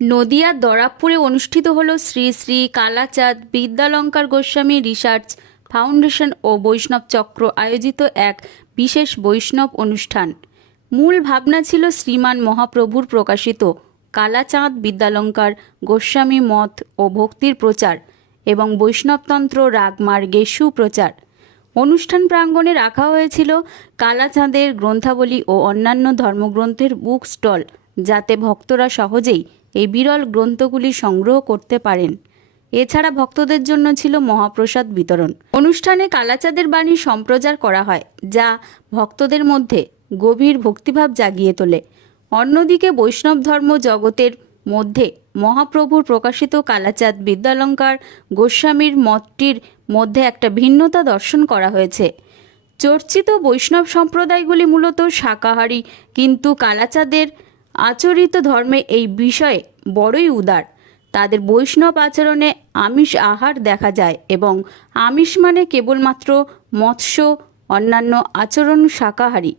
নদিয়ার দরাবপুরে অনুষ্ঠিত হল শ্রী শ্রী কালাচাঁদ বিদ্যালঙ্কার গোস্বামী রিসার্চ ফাউন্ডেশন ও বৈষ্ণব চক্র আয়োজিত এক বিশেষ বৈষ্ণব অনুষ্ঠান। মূল ভাবনা ছিল শ্রীমান মহাপ্রভুর প্রকাশিত কালাচাঁদ বিদ্যালঙ্কার গোস্বামী মত ও ভক্তির প্রচার এবং বৈষ্ণবতন্ত্র রাগমার্গে সুপ্রচার। অনুষ্ঠান প্রাঙ্গণে রাখা হয়েছিল কালাচাঁদের গ্রন্থাবলী ও অন্যান্য ধর্মগ্রন্থের বুক স্টল, যাতে ভক্তরা সহজেই এই বিরল গ্রন্থগুলি সংগ্রহ করতে পারেন। এছাড়া ভক্তদের জন্য ছিল মহাপ্রসাদ বিতরণ। অনুষ্ঠানে কালাচাঁদের বাণী সম্প্রচার করা হয়, যা ভক্তদের মধ্যে গভীর ভক্তিভাব জাগিয়ে তোলে। অন্যদিকে বৈষ্ণব ধর্ম জগতের মধ্যে মহাপ্রভুর প্রকাশিত কালাচাঁদ বিদ্যালঙ্কার গোস্বামীর মতটির মধ্যে একটা ভিন্নতা দর্শন করা হয়েছে। চর্চিত বৈষ্ণব সম্প্রদায়গুলি মূলত শাকাহারী, কিন্তু কালাচাঁদের আচরিত ধর্মে এই বিষয়ে বড়ই উদার। তাদের বৈষ্ণব আচরণে আমিষ আহার দেখা যায় এবং আমিষ মানে কেবলমাত্র মৎস্য, অন্যান্য আচরণ শাকাহারী।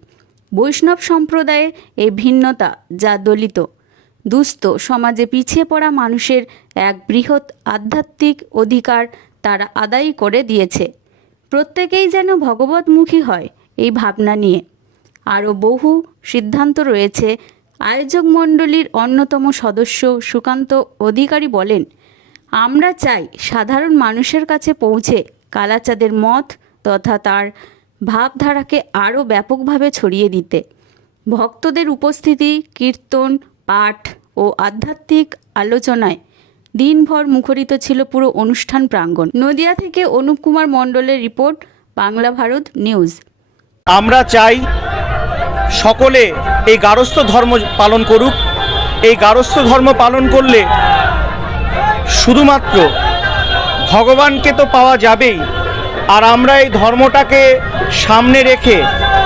বৈষ্ণব সম্প্রদায়ের এই ভিন্নতা যা দলিত। দুস্থ সমাজে পিছিয়ে পড়া মানুষের এক বৃহৎ আধ্যাত্মিক অধিকার তারা আদায় করে দিয়েছে। প্রত্যেকেই যেন ভগবতমুখী হয় এই ভাবনা নিয়ে। আরও বহু সিদ্ধান্ত রয়েছে আয়োজক মণ্ডলীর অন্যতম সদস্য সুকান্ত অধিকারী বলেন, আমরা চাই সাধারণ মানুষের কাছে পৌঁছে কালাচাঁদের মত তথা তার ভাবধারাকে আরও ব্যাপকভাবে ছড়িয়ে দিতে। ভক্তদের উপস্থিতি, কীর্তন, পাঠ ও আধ্যাত্মিক আলোচনায় দিনভর মুখরিত ছিল পুরো অনুষ্ঠান প্রাঙ্গণ। নদিয়া থেকে অনুপ কুমার মণ্ডলের রিপোর্ট, বাংলা ভারত নিউজ। আমরা চাই সকলে এই গারস্থ ধর্ম পালন করুক। এই গারস্থ ধর্ম পালন করলে শুধুমাত্র ভগবানকে তো পাওয়া যাবেই। আর আমরা এই ধর্মটাকে সামনে রেখে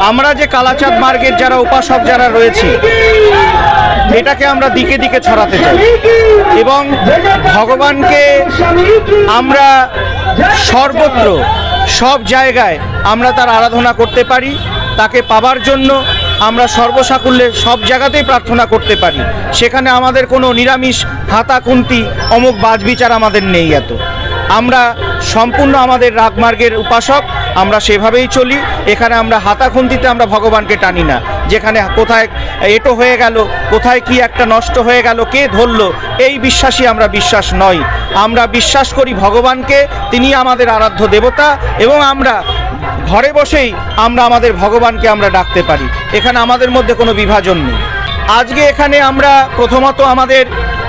আমরা যে কালাচাঁদ মার্গের যারা উপাসক যারা রয়েছে, এটাকে আমরা দিকে দিকে ছড়াতে চাই। এবং ভগবানকে আমরা সর্বত্র সব জায়গায় আমরা তার আরাধনা করতে পারি, তাকে পাবার জন্য আমরা সর্বসাকুল্যে সব জায়গাতেই প্রার্থনা করতে পারি। সেখানে আমাদের কোনো নিরামিষ হাতা কুন্তি অমুক বাজবিচার আমাদের নেই এত। আমরা সম্পূর্ণ আমাদের রাগমার্গের উপাসক, আমরা সেভাবেই চলি। এখানে আমরা হাতা হাতাখুন্তিতে আমরা ভগবানকে টানি না। যেখানে কোথায় এটো হয়ে গেল, কোথায় কি একটা নষ্ট হয়ে গেল, কে ধরলো, এই বিশ্বাসই আমরা বিশ্বাস নই। আমরা বিশ্বাস করি ভগবানকে তিনি আমাদের আরাধ্য দেবতা এবং আমরা ঘরে বসেই আমরা আমাদের ভগবানকে আমরা ডাকতে পারি। এখানে আমাদের মধ্যে কোনো বিভাজন নেই। আজকে এখানে আমরা প্রথমত আমাদের